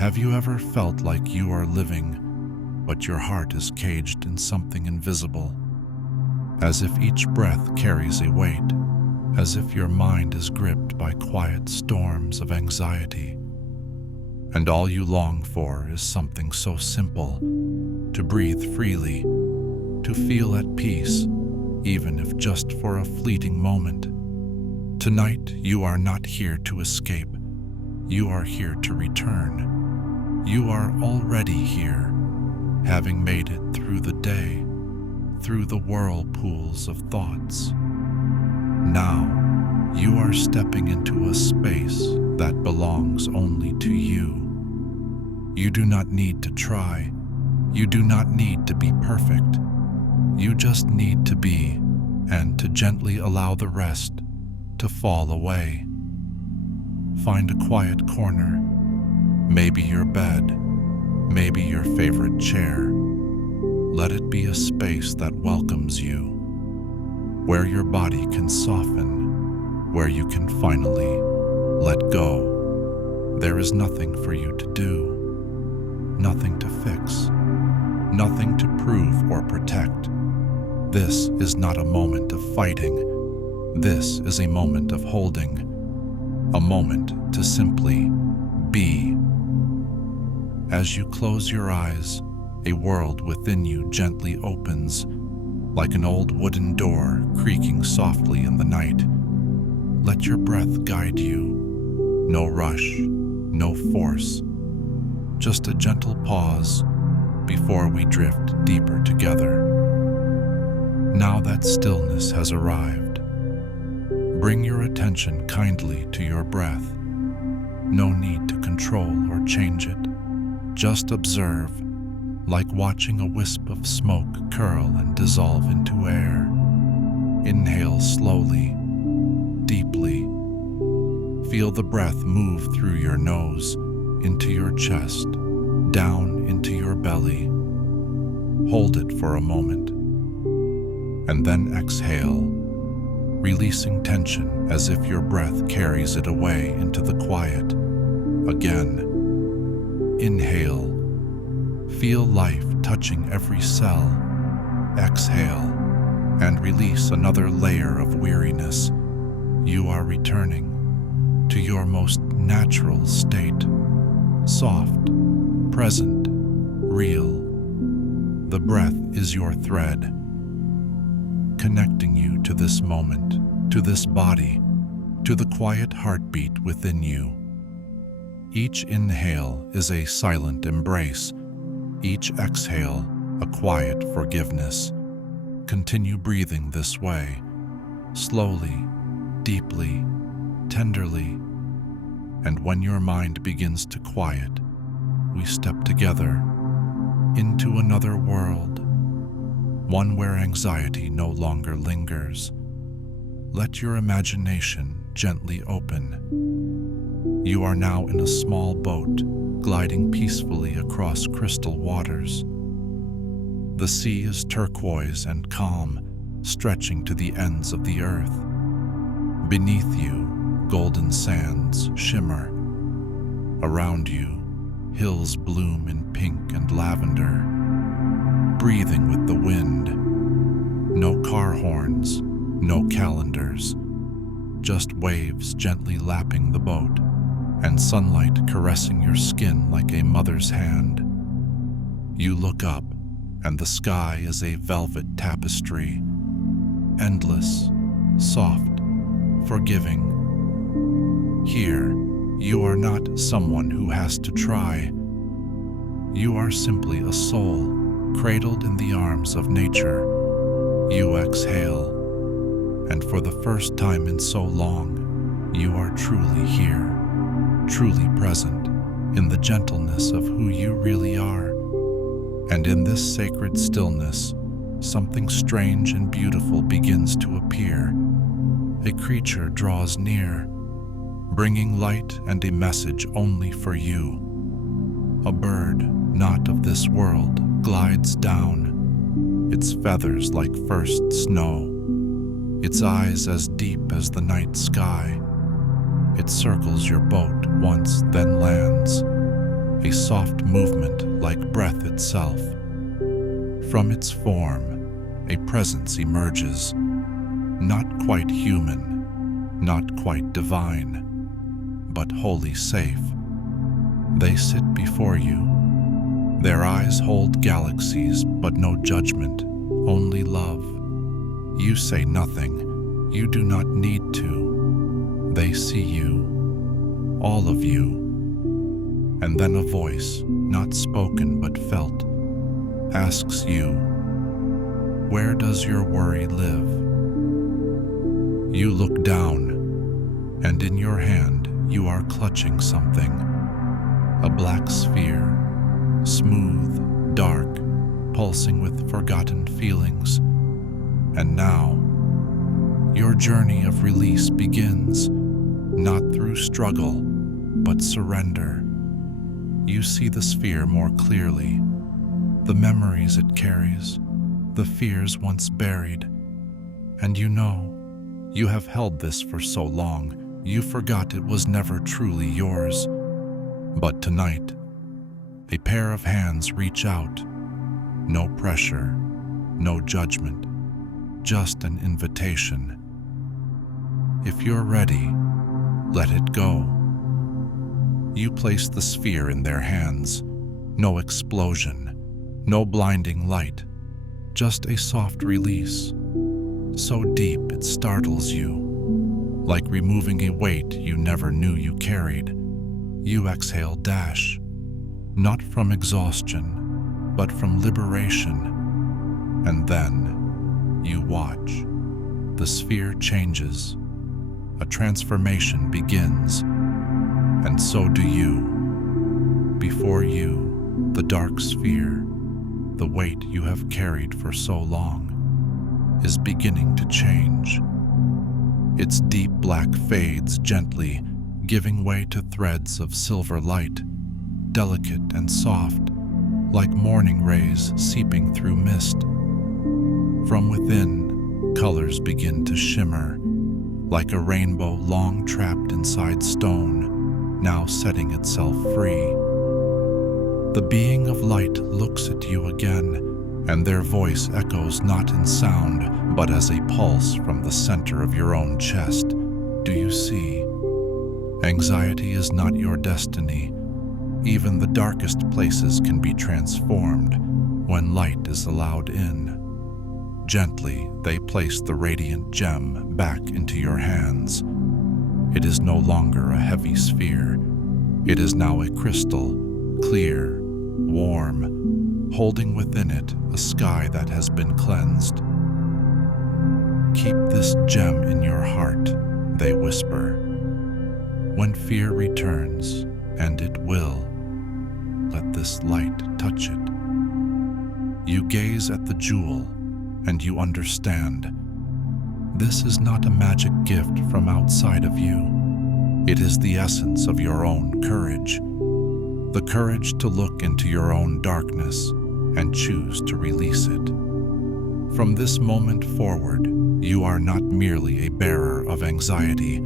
Have you ever felt like you are living, but your heart is caged in something invisible? As if each breath carries a weight, as if your mind is gripped by quiet storms of anxiety. And all you long for is something so simple: to breathe freely, to feel at peace, even if just for a fleeting moment. Tonight, you are not here to escape. You are here to return. You are already here, having made it through the day, through the whirlpools of thoughts. Now, you are stepping into a space that belongs only to you. You do not need to try. You do not need to be perfect. You just need to be, and to gently allow the rest to fall away. Find a quiet corner, maybe your bed, maybe your favorite chair. Let it be a space that welcomes you, where your body can soften, where you can finally let go. There is nothing for you to do, nothing to fix, nothing to prove or protect. This is not a moment of fighting. This is a moment of holding, a moment to simply be. As you close your eyes, a world within you gently opens, like an old wooden door creaking softly in the night. Let your breath guide you. No rush, no force, just a gentle pause before we drift deeper together. Now that stillness has arrived, bring your attention kindly to your breath. No need to control or change it. Just observe, like watching a wisp of smoke curl and dissolve into air. Inhale slowly, deeply. Feel the breath move through your nose, into your chest, down into your belly. Hold it for a moment, and then exhale, releasing tension as if your breath carries it away into the quiet. Again, inhale. Feel life touching every cell. Exhale, and release another layer of weariness. You are returning to your most natural state. Soft, present, real. The breath is your thread, connecting you to this moment, to this body, to the quiet heartbeat within you. Each inhale is a silent embrace. Each exhale, a quiet forgiveness. Continue breathing this way, slowly, deeply, tenderly. And when your mind begins to quiet, we step together into another world, one where anxiety no longer lingers. Let your imagination gently open. You are now in a small boat, gliding peacefully across crystal waters. The sea is turquoise and calm, stretching to the ends of the earth. Beneath you, golden sands shimmer. Around you, hills bloom in pink and lavender, breathing with the wind. No car horns, no calendars, just waves gently lapping the boat, and sunlight caressing your skin like a mother's hand. You look up, and the sky is a velvet tapestry, endless, soft, forgiving. Here, you are not someone who has to try. You are simply a soul, cradled in the arms of nature. You exhale, and for the first time in so long, you are truly here, truly present, in the gentleness of who you really are. And in this sacred stillness, something strange and beautiful begins to appear. A creature draws near, bringing light and a message only for you. A bird, not of this world, glides down, its feathers like first snow, its eyes as deep as the night sky. It circles your boat once, then lands, a soft movement like breath itself. From its form, a presence emerges, not quite human, not quite divine, but wholly safe. They sit before you. Their eyes hold galaxies, but no judgment, only love. You say nothing. You do not need to. They see you, all of you. And then a voice, not spoken but felt, asks you, where does your worry live? You look down, and in your hand you are clutching something, a black sphere, smooth, dark, pulsing with forgotten feelings. And now, your journey of release begins, not through struggle, but surrender. You see the sphere more clearly, the memories it carries, the fears once buried, and you know, you have held this for so long, you forgot it was never truly yours. But tonight, a pair of hands reach out. No pressure, no judgment, just an invitation. If you're ready, let it go. You place the sphere in their hands. No explosion, no blinding light, just a soft release. So deep it startles you, like removing a weight you never knew you carried. You exhale, not from exhaustion, but from liberation. And then you watch. The sphere changes. A transformation begins. And so do you. Before you, the dark sphere, the weight you have carried for so long, is beginning to change. Its deep black fades gently, giving way to threads of silver light, delicate and soft, like morning rays seeping through mist. From within, colors begin to shimmer, like a rainbow long trapped inside stone, now setting itself free. The being of light looks at you again, and their voice echoes not in sound, but as a pulse from the center of your own chest. Do you see? Anxiety is not your destiny. Even the darkest places can be transformed when light is allowed in. Gently, they place the radiant gem back into your hands. It is no longer a heavy sphere. It is now a crystal, clear, warm, holding within it a sky that has been cleansed. Keep this gem in your heart, they whisper. When fear returns, and it will, let this light touch it. You gaze at the jewel, and you understand. This is not a magic gift from outside of you. It is the essence of your own courage. The courage to look into your own darkness and choose to release it. From this moment forward, you are not merely a bearer of anxiety.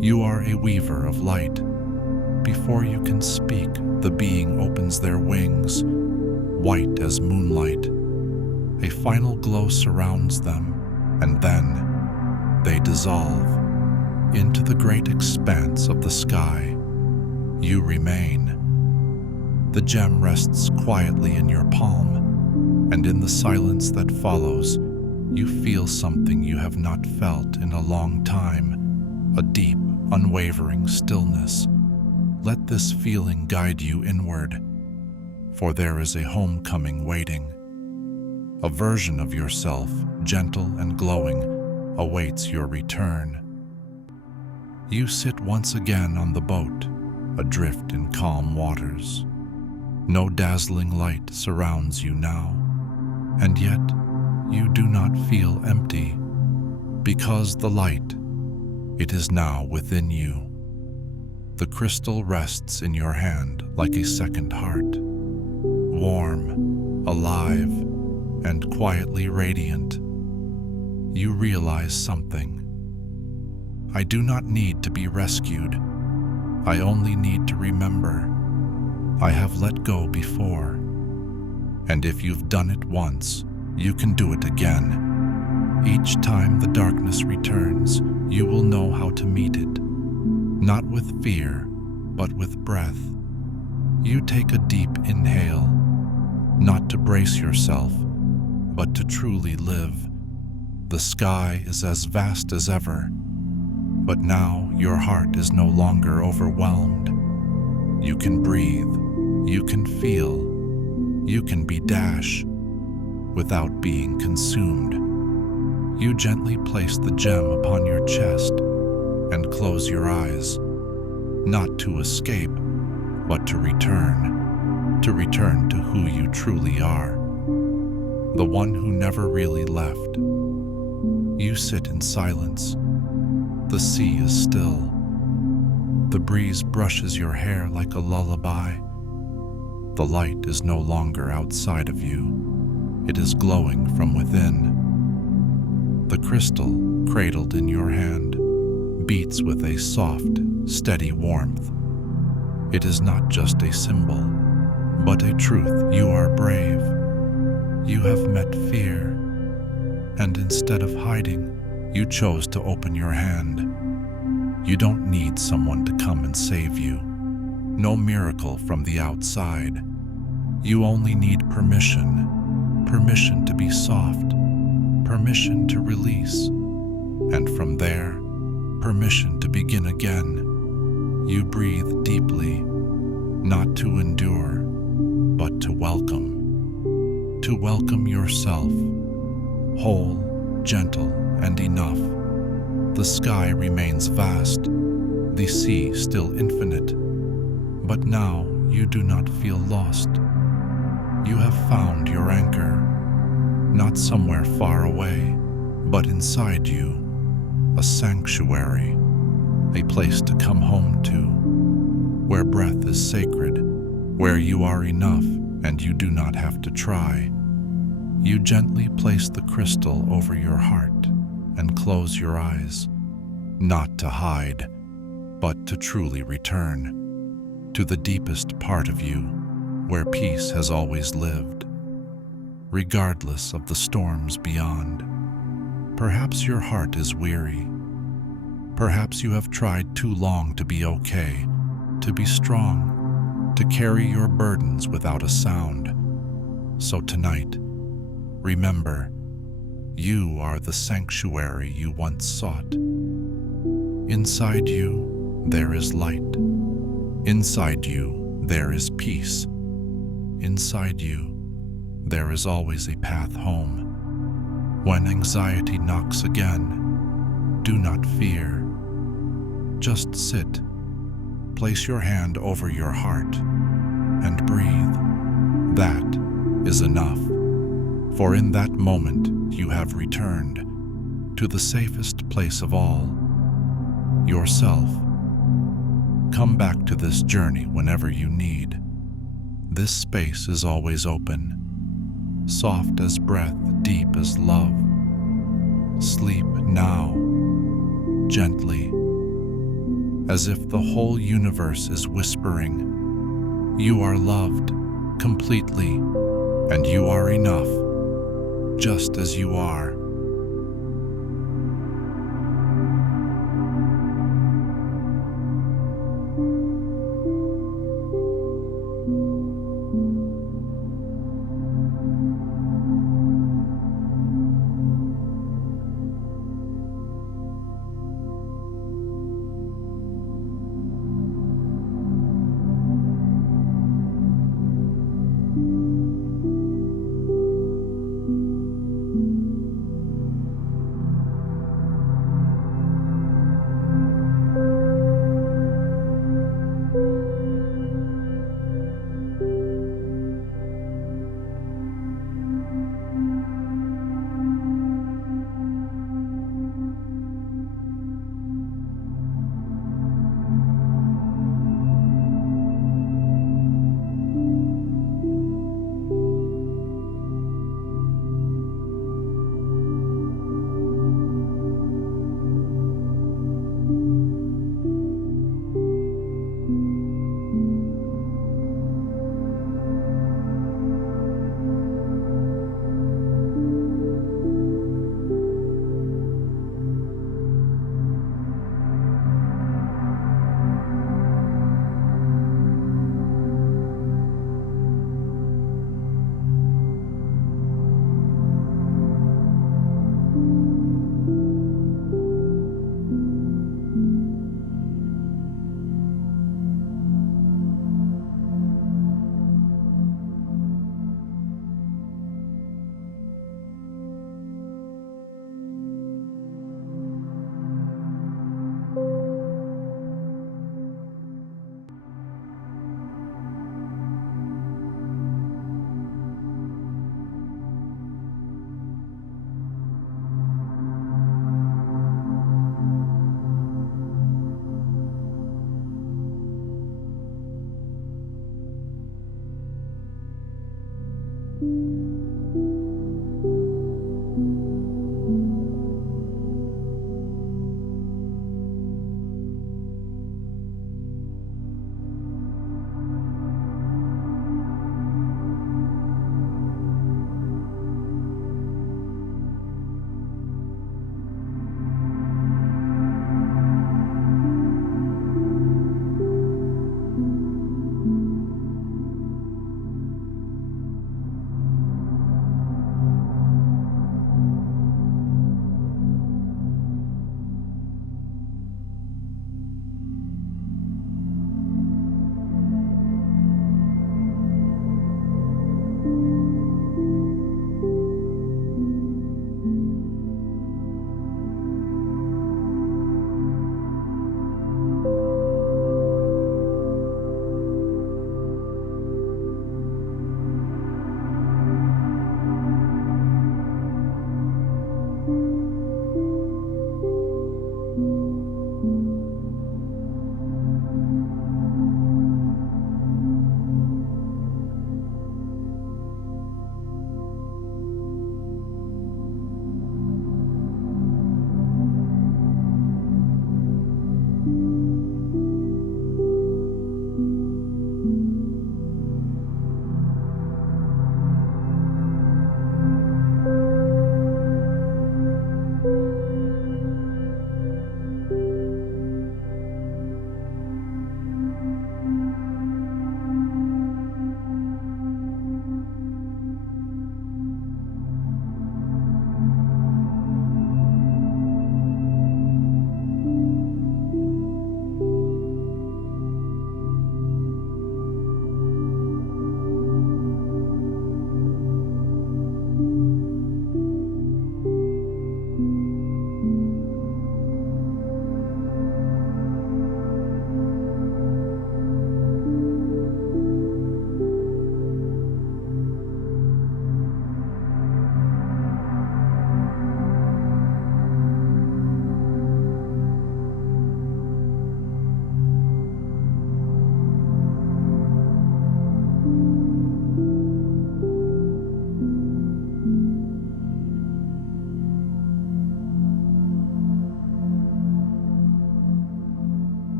You are a weaver of light. Before you can speak, the being opens their wings, white as moonlight. A final glow surrounds them, and then they dissolve into the great expanse of the sky. You remain. The gem rests quietly in your palm, and in the silence that follows, you feel something you have not felt in a long time, a deep, unwavering stillness. Let this feeling guide you inward, for there is a homecoming waiting. A version of yourself, gentle and glowing, awaits your return. You sit once again on the boat, adrift in calm waters. No dazzling light surrounds you now, and yet you do not feel empty, because the light, it is now within you. The crystal rests in your hand like a second heart, warm, alive, and quietly radiant. You realize something. I do not need to be rescued. I only need to remember. I have let go before. And if you've done it once, you can do it again. Each time the darkness returns, you will know how to meet it. Not with fear, but with breath. You take a deep inhale, not to brace yourself, but to truly live. The sky is as vast as ever, but now your heart is no longer overwhelmed. You can breathe, you can feel, you can be dash without being consumed. You gently place the gem upon your chest and close your eyes, not to escape, but to return to who you truly are, the one who never really left. You sit in silence. The sea is still. The breeze brushes your hair like a lullaby. The light is no longer outside of you. It is glowing from within. The crystal, cradled in your hand, beats with a soft, steady warmth. It is not just a symbol, but a truth. You are brave. You have met fear, and instead of hiding, you chose to open your hand. You don't need someone to come and save you. No miracle from the outside. You only need permission. Permission to be soft. Permission to release. And from there, permission to begin again. You breathe deeply, not to endure, but to welcome. To welcome yourself, whole, gentle, and enough. The sky remains vast, the sea still infinite, but now you do not feel lost. You have found your anchor, not somewhere far away, but inside you, a sanctuary, a place to come home to, where breath is sacred, where you are enough and you do not have to try. You gently place the crystal over your heart and close your eyes, not to hide, but to truly return to the deepest part of you, where peace has always lived, regardless of the storms beyond. Perhaps your heart is weary. Perhaps you have tried too long to be okay, to be strong, to carry your burdens without a sound. So tonight, remember, you are the sanctuary you once sought. Inside you, there is light. Inside you, there is peace. Inside you, there is always a path home. When anxiety knocks again, do not fear. Just sit, place your hand over your heart, and breathe. That is enough. For in that moment, you have returned to the safest place of all, yourself. Come back to this journey whenever you need. This space is always open, soft as breath, deep as love. Sleep now, gently, as if the whole universe is whispering, you are loved completely, and you are enough, just as you are.